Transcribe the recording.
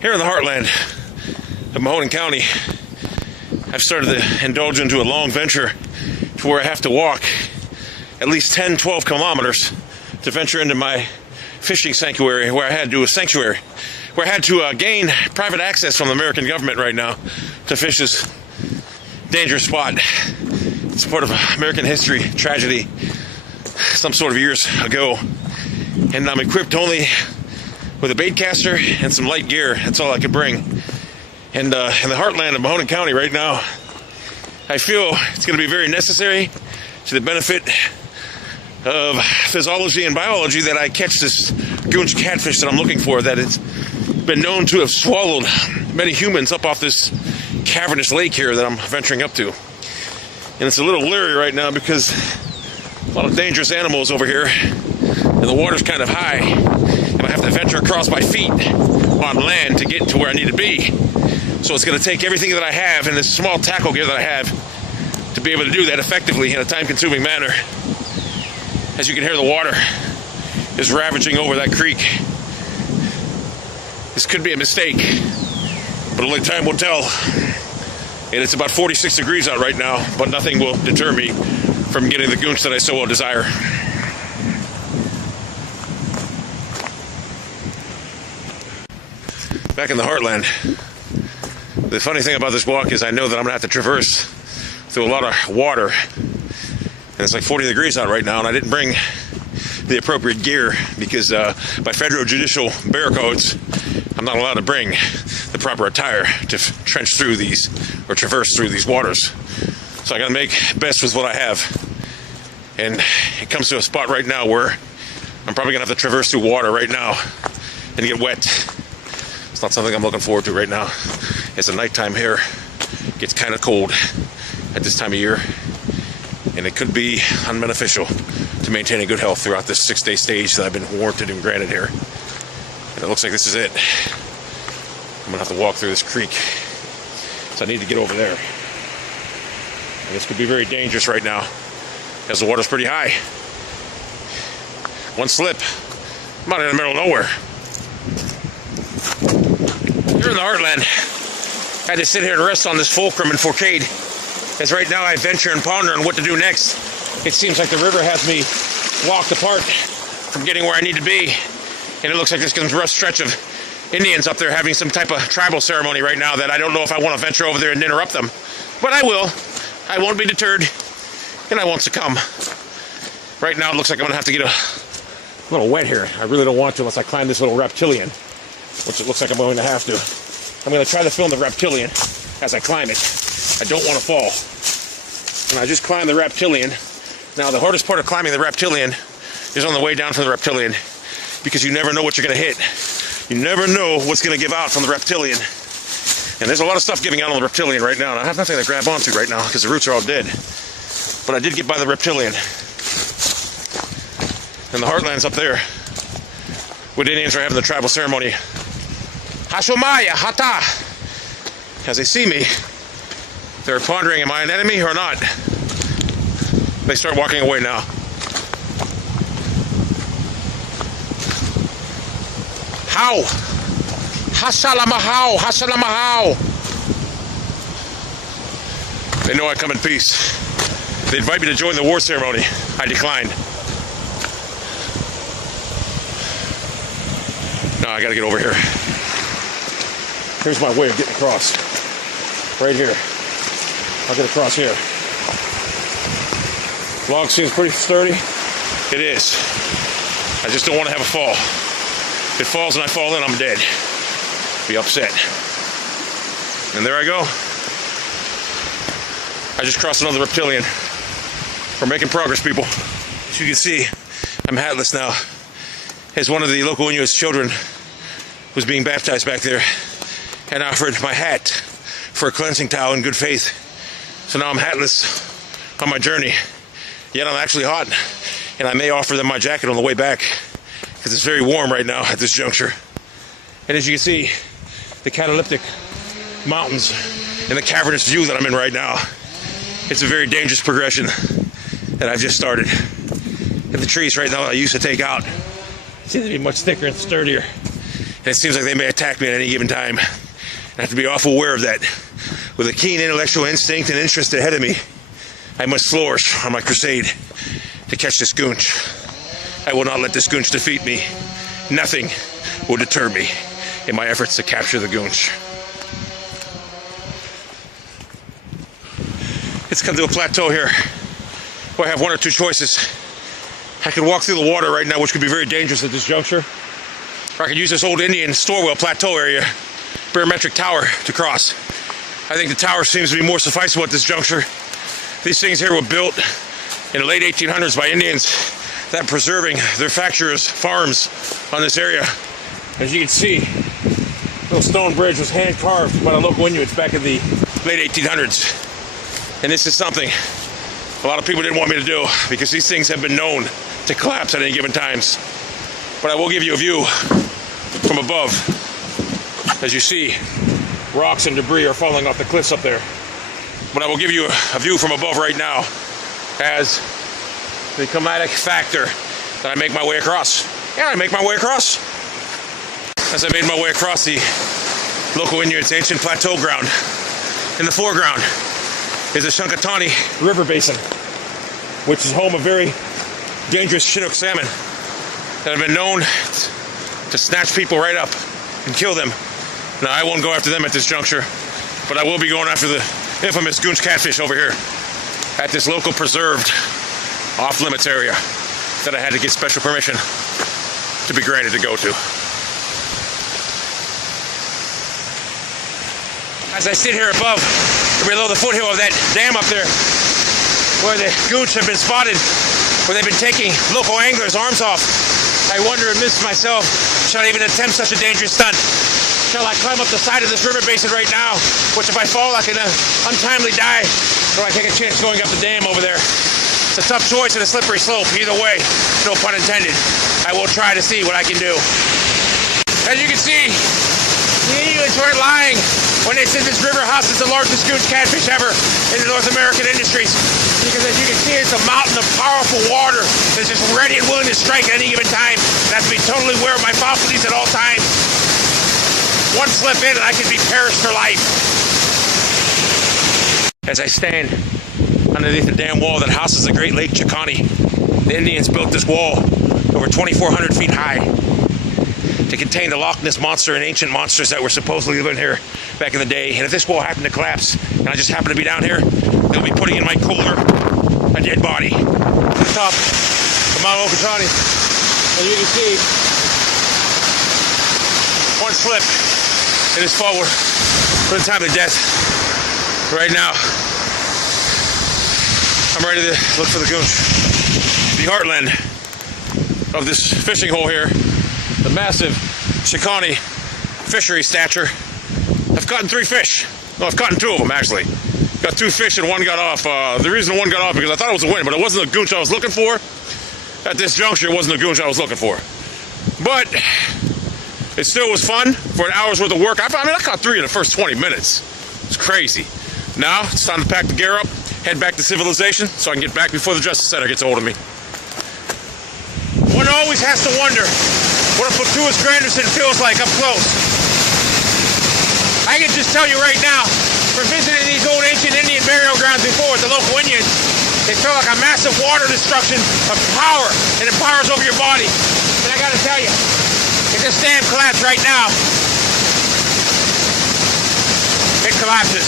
Here in the heartland of Mahoning County, I've started to indulge into a long venture to where I have to walk at least 10, 12 kilometers to venture into my fishing sanctuary, where I had to gain private access from the American government right now to fish this dangerous spot. It's part of American history, tragedy, some sort of years ago. And I'm equipped only with a bait caster and some light gear. That's all I could bring. And in the heartland of Mahoning County right now, I feel it's going to be very necessary to the benefit of physiology and biology that I catch this goonch catfish that I'm looking for, that it's been known to have swallowed many humans up off this cavernous lake here that I'm venturing up to. And it's a little leery right now because a lot of dangerous animals over here, and the water's kind of high, and I have to venture across my feet on land to get to where I need to be. So it's going to take everything that I have and this small tackle gear that I have to be able to do that effectively in a time-consuming manner. As you can hear, the water is ravaging over that creek. This could be a mistake, but only time will tell. And it's about 46 degrees out right now, but nothing will deter me from getting the goonch that I so well desire. Back in the heartland, the funny thing about this walk is I know that I'm going to have to traverse through a lot of water. And it's like 40 degrees out right now, and I didn't bring the appropriate gear because by federal judicial bear codes, I'm not allowed to bring the proper attire to trench through these or traverse through these waters. So I got to make best with what I have. And it comes to a spot right now where I'm probably going to have to traverse through water right now and get wet. It's not something I'm looking forward to right now. It's the nighttime here. It gets kind of cold at this time of year, and it could be unbeneficial to maintaining good health throughout this 6-day stage that I've been warranted and granted here. And it looks like this is it. I'm gonna have to walk through this creek, so I need to get over there. And this could be very dangerous right now, as the water's pretty high. One slip, I'm out in the middle of nowhere. Here in the heartland, I had to sit here and rest on this fulcrum and forcade, as right now I venture and ponder on what to do next. It seems like the river has me locked apart from getting where I need to be, and it looks like there's a rough stretch of Indians up there having some type of tribal ceremony right now that I don't know if I want to venture over there and interrupt them. But I will. I won't be deterred, and I won't succumb. Right now it looks like I'm going to have to get a little wet here. I really don't want to unless I climb this little reptilian, which it looks like I'm going to have to. I'm going to try to film the reptilian as I climb it. I don't want to fall. And I just climbed the reptilian. Now the hardest part of climbing the reptilian is on the way down from the reptilian, because you never know what you're going to hit. You never know what's going to give out from the reptilian. And there's a lot of stuff giving out on the reptilian right now, and I have nothing to grab onto right now because the roots are all dead. But I did get by the reptilian. And the heartland's up there, with Indians are having the tribal ceremony. Hashomaya, Hata. As they see me, they're pondering, am I an enemy or not? They start walking away now. How? Hasalamahau, Hasalamahau. They know I come in peace. They invite me to join the war ceremony. I declined. No, I gotta get over here. Here's my way of getting across. Right here. I'll get across here. Log seems pretty sturdy. It is. I just don't want to have a fall. If it falls and I fall in, I'm dead. Be upset. And there I go. I just crossed another reptilian. We're making progress, people. As you can see, I'm hatless now. As one of the local Inuit children was being baptized back there, and I offered my hat for a cleansing towel in good faith. So now I'm hatless on my journey. Yet I'm actually hot, and I may offer them my jacket on the way back because it's very warm right now at this juncture. And as you can see, the cataleptic mountains and the cavernous view that I'm in right now, it's a very dangerous progression that I've just started. And the trees right now that I used to take out seem to be much thicker and sturdier. And it seems like they may attack me at any given time. I have to be awful aware of that. With a keen intellectual instinct and interest ahead of me, I must flourish on my crusade to catch this goonch. I will not let this goonch defeat me. Nothing will deter me in my efforts to capture the goonch. It's come to a plateau here where I have one or two choices. I could walk through the water right now, which could be very dangerous at this juncture. Or I could use this old Indian Storewell plateau area, barometric tower, to cross. I think the tower seems to be more sufficient at this juncture. These things here were built in the late 1800s by Indians that were preserving their factures' farms on this area. As you can see, the little stone bridge was hand carved by the local Inuits back in the late 1800s. And this is something a lot of people didn't want me to do because these things have been known to collapse at any given times. But I will give you a view from above. As you see, rocks and debris are falling off the cliffs up there. But I will give you a view from above right now as the climatic factor that I make my way across. Yeah, I make my way across. As I made my way across the local Inuits' ancient plateau ground, in the foreground is the Shankatani River Basin, which is home of very dangerous Chinook salmon that have been known to snatch people right up and kill them. Now, I won't go after them at this juncture, but I will be going after the infamous goonch catfish over here at this local preserved off-limits area that I had to get special permission to be granted to go to. As I sit here above, below the foothill of that dam up there, where the goonch have been spotted, where they've been taking local anglers' arms off, I wonder amidst myself, shall I even attempt such a dangerous stunt? Shall I climb up the side of this river basin right now, which if I fall I can untimely die, or I take a chance going up the dam over there? It's a tough choice and a slippery slope. Either way, no pun intended, I will try to see what I can do. As you can see, the Inuits weren't lying when they said this river houses the largest goonch catfish ever in the North American industries. Because as you can see, it's a mountain of powerful water that's just ready and willing to strike at any given time. And I have to be totally aware of my faculties at all times. One slip in and I could be perished for life. As I stand underneath the dam wall that houses the Great Lake Chicani, the Indians built this wall over 2,400 feet high to contain the Loch Ness Monster and ancient monsters that were supposedly living here back in the day. And if this wall happened to collapse, and I just happen to be down here, they'll be putting in my cooler a dead body. To the top of Mount Okeechobee, as you can see, one slip, it is forward for the time of death. Right now, I'm ready to look for the goonch. The heartland of this fishing hole here, the massive Chicani fishery stature. I've caught 3 fish. No, I've caught 2 of them actually. Got 2 fish and one got off. The reason one got off because I thought it was a win, but it wasn't the goonch I was looking for. At this juncture, it wasn't the goonch I was looking for. But it still was fun for an hour's worth of work. I caught 3 in the first 20 minutes. It's crazy. Now it's time to pack the gear up, head back to civilization so I can get back before the Justice Center gets a hold of me. One always has to wonder what a Platoonist Granderson feels like up close. I can just tell you right now, from visiting these old ancient Indian burial grounds before with the local Indians, they feel like a massive water destruction of power, and it powers over your body. And I gotta tell you, if this dam collapsed right now, it collapses.